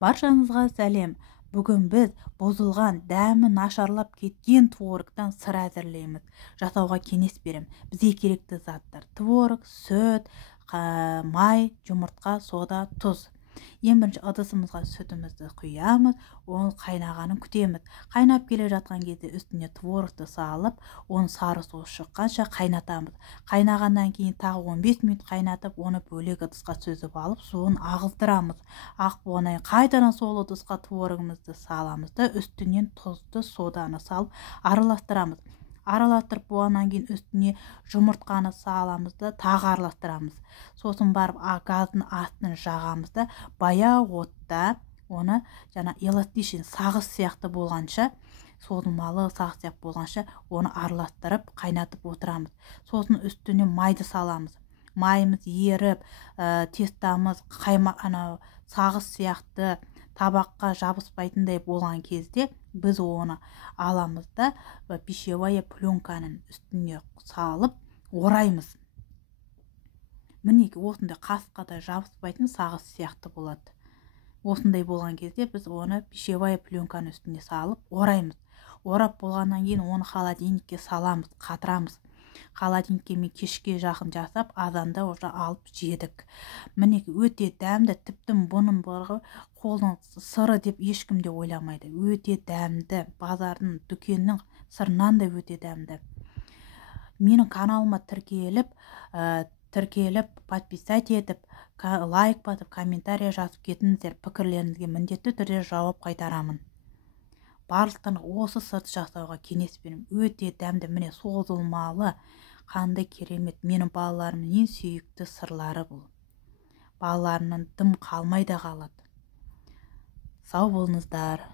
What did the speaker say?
Баршаңызға сәлем. Бүгін біз бұзылған, дәмі нашарлап кеткен творогтан сыр әзірлейміз. Жасауға кеңес берем. Бізге керекті заттар: творог, сүт, май, жұмыртқа, сода, тұз. Ең бірінші ыдысымызға сүтімізді құямыз, оны қайнағанын күтеміз. Қайнап келе жатқан кезде үстіне творогты салып, оны сары суы шыққанша қайнатамыз. Қайнағаннан кейін тағы 15 минут қайнатып, оны бөлек ыдысқа сүзіп алып, суын ағыздырамыз. Ақ болғаннан кейін қайтадан сол ыдысқа творогымызды саламыз да үстінен тұзды, соданы салып араластырамыз. Араластырып болғаннан кейін үстіне жұмыртқаны саламыз да тағы араластырамыз. Сосын барып газдың астын жағамыз да баяу отта оны эластичный сағыз сияқты болғанша, созылмалы сағыз сияқты болғанша оны араластырып қайнатып отырамыз. Сосын үстіне майды саламыз. Майымыз еріп, тестамыз сағыз сияқты табаққа жабыспайтындай болған кезде біз оны аламыз да пищевая пленканың үстіне салып ораймыз. Мінеки осындай қасыққа жабыспайтын сағыз сияқты болады. Осындай болған кезде біз оны пищевая пленканың үстіне салып ораймыз. Орап болғаннан кейін оны холодильникке саламыз, қатырамыз. Холодильникке мен кешке жақын жасап, азанда уже алып жедік. Мінеки өте дәмді, тіпті бұның қолдың сыры деп ешкім де ойламайды. Өте дәмді, базардың, дүкеннің сырынан да өте дәмді. Менің каналыма тіркеліп, подписать етіп, лайк басып, комментария жазып кетіңіздер. Пікірлеріңізге міндетті түрде жауап қайтарамын. Барлықтарына осы сырды жасауға кеңес беремін. Өте дәмді, міне созылмалы, қандай керемет. Менің балаларымның ең сүйікті сырлары бұл. Балаларынан дым қалмай да қалады. Сау болыңыздар.